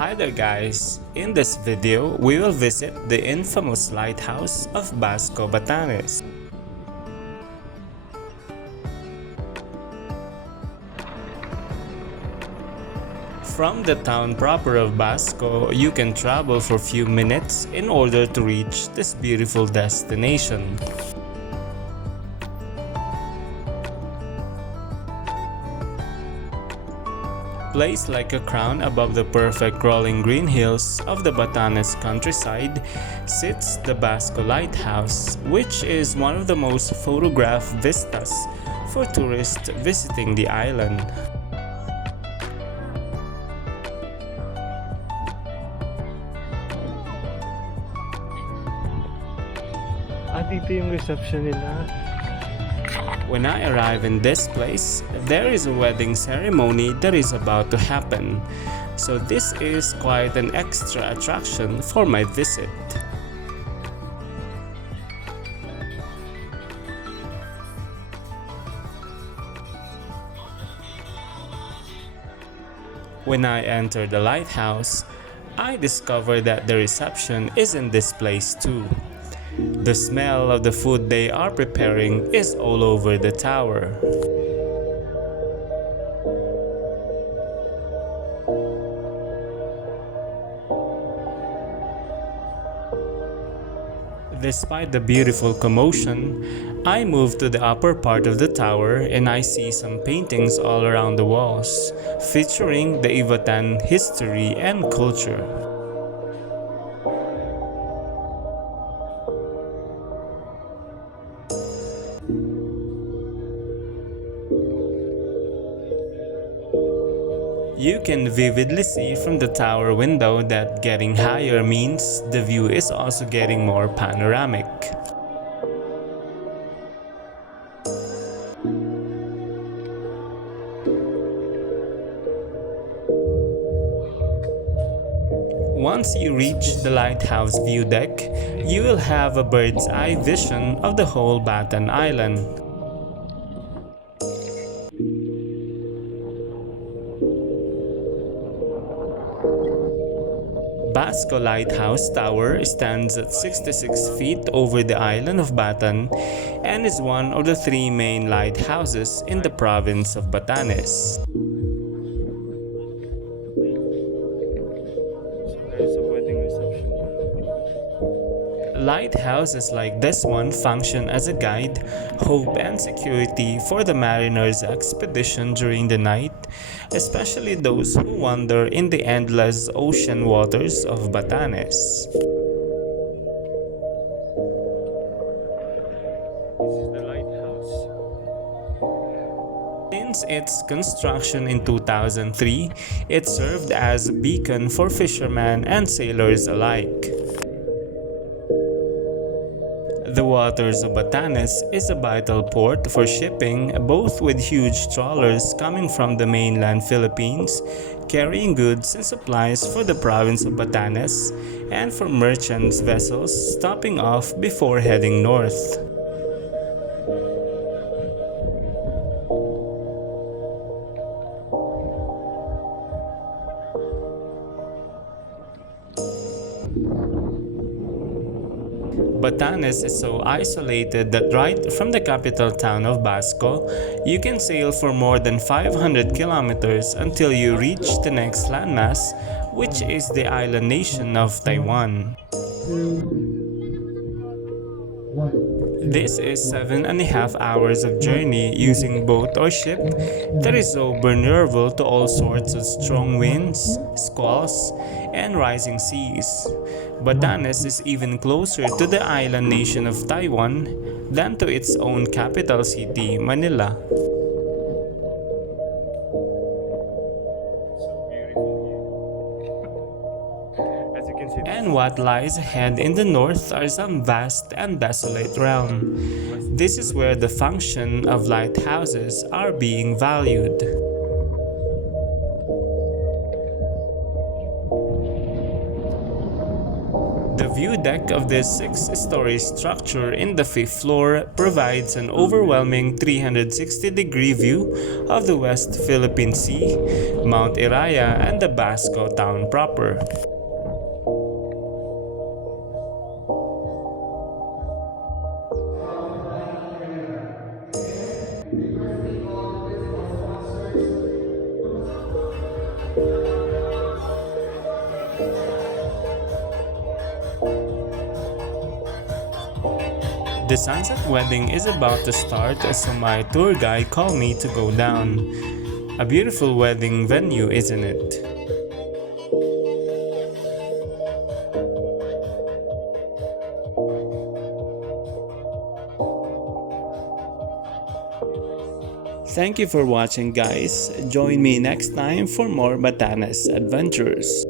Hi there guys, in this video we will visit the infamous lighthouse of Basco Batanes. From the town proper of Basco, you can travel for few minutes in order to reach this beautiful destination. Placed like a crown above the perfect rolling green hills of the Batanes countryside sits the Basco Lighthouse, which is one of the most photographed vistas for tourists visiting the island. Dito yung reception nila. When I arrive in this place, there is a wedding ceremony that is about to happen, so this is quite an extra attraction for my visit. When I enter the lighthouse, I discover that the reception is in this place too. The smell of the food they are preparing is all over the tower. Despite the beautiful commotion, I move to the upper part of the tower and I see some paintings all around the walls, featuring the Ivatan history and culture. You can vividly see from the tower window that getting higher means the view is also getting more panoramic. Once you reach the lighthouse view deck, you will have a bird's eye vision of the whole Batan Island. Basco Lighthouse Tower stands at 66 feet over the island of Batan and is one of the three main lighthouses in the province of Batanes. There's a wedding reception. Lighthouses like this one function as a guide, hope and security for the mariners' expedition during the night, especially those who wander in the endless ocean waters of Batanes. This is the lighthouse. Since its construction in 2003, it served as a beacon for fishermen and sailors alike. The waters of Batanes is a vital port for shipping, both with huge trawlers coming from the mainland Philippines, carrying goods and supplies for the province of Batanes, and for merchants' vessels stopping off before heading north. Batanes is so isolated that right from the capital town of Basco, you can sail for more than 500 kilometers until you reach the next landmass, which is the island nation of Taiwan. This is 7.5 hours of journey using boat or ship that is so vulnerable to all sorts of strong winds, squalls, and rising seas. Batanes is even closer to the island nation of Taiwan than to its own capital city, Manila. And what lies ahead in the north are some vast and desolate realm. This is where the function of lighthouses are being valued. The view deck of this 6-story structure in the 5th floor provides an overwhelming 360-degree view of the West Philippine Sea, Mount Iraya, and the Basco town proper. The sunset wedding is about to start, so my tour guide called me to go down. A beautiful wedding venue, isn't it? Thank you for watching, guys. Join me next time for more Batanes adventures.